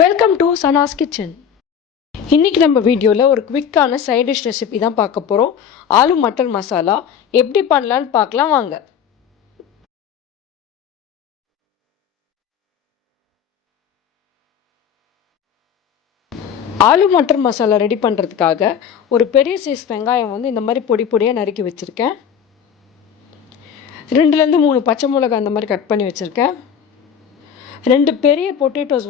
Welcome to Sana's kitchen. இன்றைக்கி நம்ம வீடியோவில் ஒரு குவிக்கான சைட் டிஷ் ரெசிபி தான் பார்க்க போகிறோம். ஆலு மட்டர் மசாலா எப்படி பண்ணலான்னு பார்க்கலாம் வாங்க. ஆலு மட்டர் மசாலா ரெடி பண்ணுறதுக்காக ஒரு பெரிய சைஸ் வெங்காயம் இந்த மாதிரி பொடி பொடியாக நறுக்கி வச்சுருக்கேன். 2லேருந்து 3 பச்சை மிளகாய் அந்த மாதிரி கட் பண்ணி வச்சுருக்கேன். 2 பெரிய பொட்டேட்டோஸ்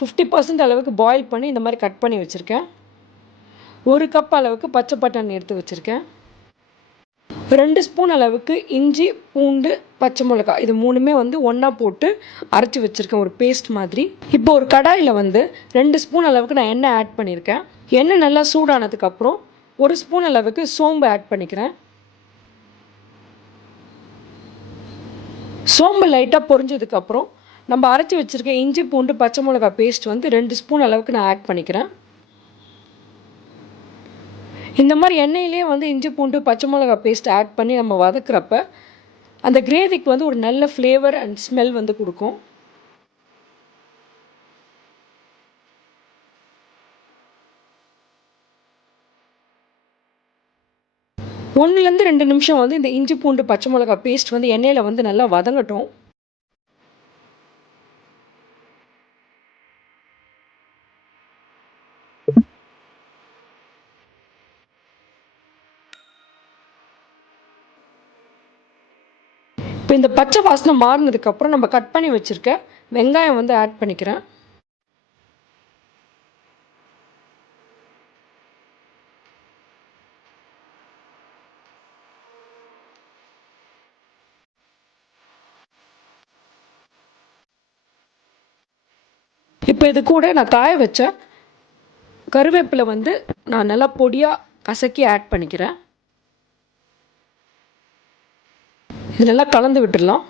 50% அளவுக்கு பாயில் பண்ணி இந்த மாதிரி கட் பண்ணி வச்சுருக்கேன். 1 கப் அளவுக்கு பச்சை பட்டாணி எடுத்து வச்சுருக்கேன். 2 ஸ்பூன் அளவுக்கு இஞ்சி, பூண்டு, பச்சை மிளகாய் இது 3மே ஒன்றா போட்டு அரைச்சி வச்சுருக்கேன் ஒரு பேஸ்ட் மாதிரி. இப்போ ஒரு கடாயில் 2 ஸ்பூன் அளவுக்கு நான் எண்ணெய் ஆட் பண்ணியிருக்கேன். எண்ணெய் நல்லா சூடானதுக்கப்புறம் 1 ஸ்பூன் அளவுக்கு சோம்பு ஆட் பண்ணிக்கிறேன். சோம்பு லைட்டாக பொரிஞ்சதுக்கப்புறம் நம்ம அரைச்சி வச்சுருக்க இஞ்சி, பூண்டு, பச்சை மிளகாய் பேஸ்ட் 2 ஸ்பூன் அளவுக்கு நான் ஆட் பண்ணிக்கிறேன். இந்த மாதிரி எண்ணெயிலே இஞ்சி, பூண்டு, பச்சை மிளகாய் பேஸ்ட் ஆட் பண்ணி நம்ம வதக்குறப்ப அந்த கிரேவிக்கு ஒரு நல்ல ஃப்ளேவர் அண்ட் ஸ்மெல் கொடுக்கும். ஒன்றுலேருந்து 2 நிமிஷம் இந்த இஞ்சி, பூண்டு, பச்சை மிளகாய் பேஸ்ட் எண்ணெயில் நல்லா வதங்கட்டும். இப்போ இந்த பச்சை வாசனை மாறினதுக்கப்புறம் நம்ம கட் பண்ணி வச்சுருக்க வெங்காயம் ஆட் பண்ணிக்கிறேன். இப்போ இது கூட நான் காய வச்ச கருவேப்பிலை நான் நல்லா பொடியாக கசக்கி ஆட் பண்ணிக்கிறேன். இது நல்லா கலந்து விட்டுடலாம்.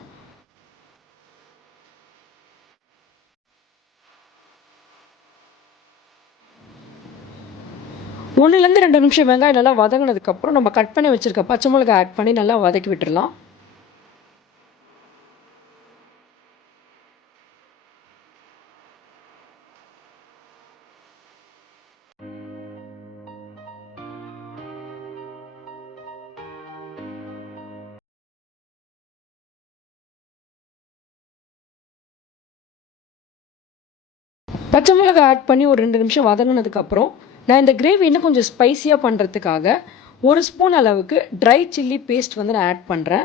ஒன்றுலேருந்து 2 நிமிஷம் வெங்காயம் நல்லா வதங்கினதுக்கப்புறம் நம்ம கட் பண்ணி வச்சுருக்க பச்சை மிளகாய் ஆட் பண்ணி நல்லா வதக்கி விட்டுடலாம். பச்சை மிளகாய் ஆட் பண்ணி ஒரு 2 நிமிஷம் வதங்கினதுக்கப்புறம் நான் இந்த கிரேவி இன்னும் கொஞ்சம் ஸ்பைஸியாக பண்ணுறதுக்காக 1 ஸ்பூன் அளவுக்கு ட்ரை சில்லி பேஸ்ட் நான் ஆட் பண்ணுறேன்.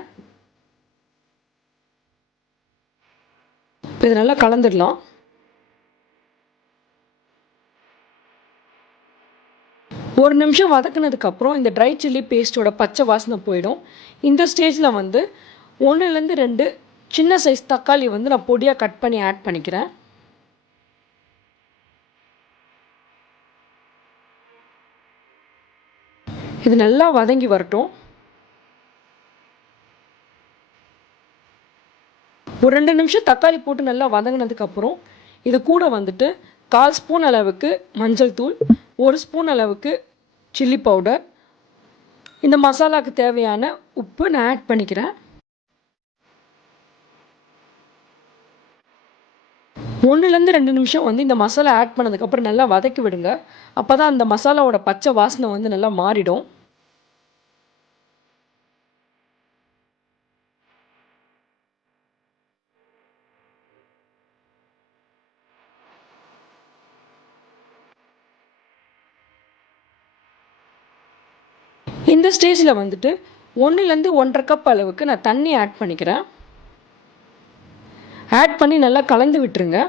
இது நல்லா கலந்துடலாம். ஒரு நிமிஷம் வதக்கினதுக்கப்புறம் இந்த ட்ரை சில்லி பேஸ்ட்டோட பச்சை வாசனை போயிடும். இந்த ஸ்டேஜில் 1லேருந்து 2 சின்ன சைஸ் தக்காளி நான் பொடியாக கட் பண்ணி ஆட் பண்ணிக்கிறேன். இது நல்லா வதங்கி வரட்டும். ஒரு 2 நிமிஷம் தக்காளி போட்டு நல்லா வதங்கினதுக்கப்புறம் இது கூட 1/4 ஸ்பூன் அளவுக்கு மஞ்சள் தூள், 1 ஸ்பூன் அளவுக்கு சில்லி பவுடர், இந்த மசாலாவுக்கு தேவையான உப்பு நான் ஆட் பண்ணிக்கிறேன். 1லேருந்து 2 நிமிஷம் இந்த மசாலா ஆட் பண்ணதுக்கப்புறம் நல்லா வதக்கி விடுங்க. அப்போ தான் அந்த மசாலாவோட பச்சை வாசனை நல்லா மாறிடும். இந்த ஸ்டேஜில் 1லேருந்து 1.5 கப் அளவுக்கு நான் தண்ணி ஆட் பண்ணிக்கிறேன். ஆட் பண்ணி நல்லா கலந்து விட்டுருங்க.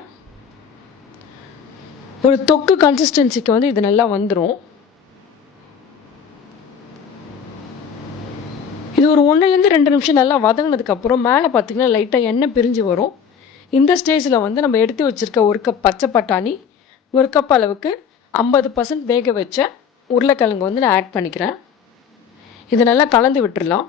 ஒரு தொக்கு கன்சிஸ்டன்சிக்கு இது நல்லா வந்துடும். இது ஒரு 1லேருந்து 2 நிமிஷம் நல்லா வதங்கினதுக்கப்புறம் மேலே பார்த்திங்கன்னா லைட்டாக எண்ணெய் பிரிஞ்சு வரும். இந்த ஸ்டேஜில் நம்ம எடுத்து வச்சுருக்க 1 கப் பச்சை பட்டாணி, 1 கப் அளவுக்கு 50% வேக வச்ச உருளைக்கிழங்கு நான் ஆட் பண்ணிக்கிறேன். இது நல்லா கலந்து விட்டுடலாம்.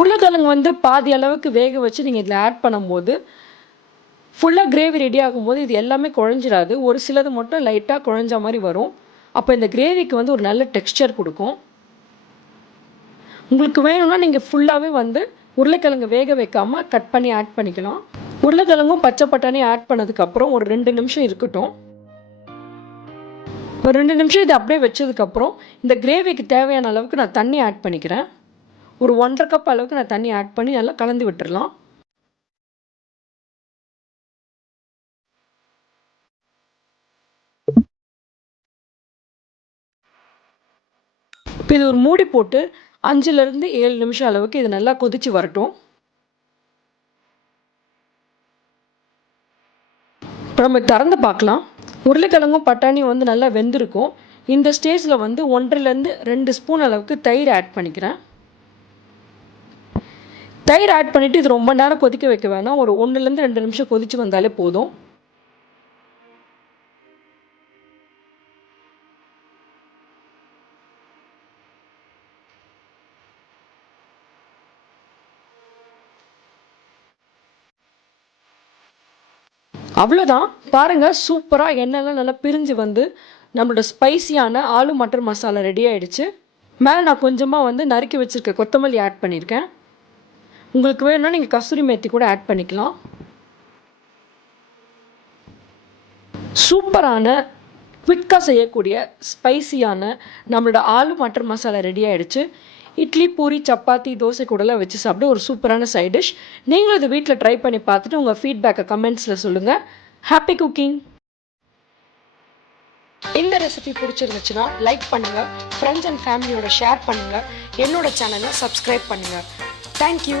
உருளைக்கிழங்கு பாதி அளவுக்கு வேக வச்சு நீங்கள் இதில் ஆட் பண்ணும்போது ஃபுல்லாக கிரேவி ரெடி ஆகும்போது இது எல்லாமே குழஞ்சிடாது. ஒரு சிலது மட்டும் லைட்டாக குழஞ்ச மாதிரி வரும். அப்போ இந்த கிரேவிக்கு ஒரு நல்ல டெக்ஸ்சர் கொடுக்கும். உங்களுக்கு வேணும்னா நீங்கள் ஃபுல்லாகவே உருளைக்கிழங்கு வேக வைக்காமல் கட் பண்ணி ஆட் பண்ணிக்கலாம். உருளைக்கிழங்கும் பச்சை பட்டாணியும் ஆட் பண்ணதுக்கப்புறம் ஒரு 2 நிமிஷம் இருக்கட்டும். ஒரு 2 நிமிஷம் இதை அப்படியே வச்சதுக்கப்புறம் இந்த கிரேவிக்கு தேவையான அளவுக்கு நான் தண்ணி ஆட் பண்ணிக்கிறேன். ஒரு 1.5 கப் அளவுக்கு நான் தண்ணி ஆட் பண்ணி நல்லா கலந்து விட்டுடலாம். இப்போ இது ஒரு மூடி போட்டு 5லேருந்து 7 நிமிஷம் அளவுக்கு இது நல்லா கொதிச்சு வரட்டும். இப்போ நம்ம திறந்து பார்க்கலாம். உருளைக்கிழங்கும் பட்டாணியும் வந்து நல்லா வெந்திருக்கும். இந்த ஸ்டேஜில் வந்து 1.5லேருந்து 2 ஸ்பூன் அளவுக்கு தயிர் ஆட் பண்ணிக்கிறேன். தயிர் ஆட் பண்ணிவிட்டு இது ரொம்ப நேரம் கொதிக்க வைக்க வேணாம். ஒரு 1லேருந்து 2 நிமிஷம் கொதித்து வந்தாலே போதும். அவ்வளோதான். பாருங்கள், சூப்பராக எண்ணெய்லாம் நல்லா பிரிஞ்சு வந்து நம்மளோட ஸ்பைசியான ஆலு மட்டர் மசாலா ரெடி ஆகிடுச்சு. மேலே நான் கொஞ்சமாக வந்து நறுக்கி வச்சுருக்க கொத்தமல்லி ஆட் பண்ணியிருக்கேன். உங்களுக்கு வேணும்னா நீங்கள் கஸ்தூரி மேத்தி கூட ஆட் பண்ணிக்கலாம். சூப்பரான குவிக்காக செய்யக்கூடிய ஸ்பைசியான நம்மளோட ஆலு மட்டர் மசாலா ரெடி ஆகிடுச்சு. இட்லி, பூரி, சப்பாத்தி, தோசை கூடலாம் வச்சு சாப்பிட ஒரு சூப்பரான சைட் டிஷ். நீங்களும் இதை வீட்டில் ட்ரை பண்ணி பார்த்துட்டு உங்கள் ஃபீட்பேக்கை கமெண்ட்ஸில் சொல்லுங்கள். Happy cooking! இந்த ரெசிபி பிடிச்சிருந்துச்சுன்னா லைக் பண்ணுங்கள், ஃப்ரெண்ட்ஸ் அண்ட் ஃபேமிலியோட ஷேர் பண்ணுங்கள், என்னோட சேனலை சப்ஸ்கிரைப் பண்ணுங்கள். தேங்க்யூ.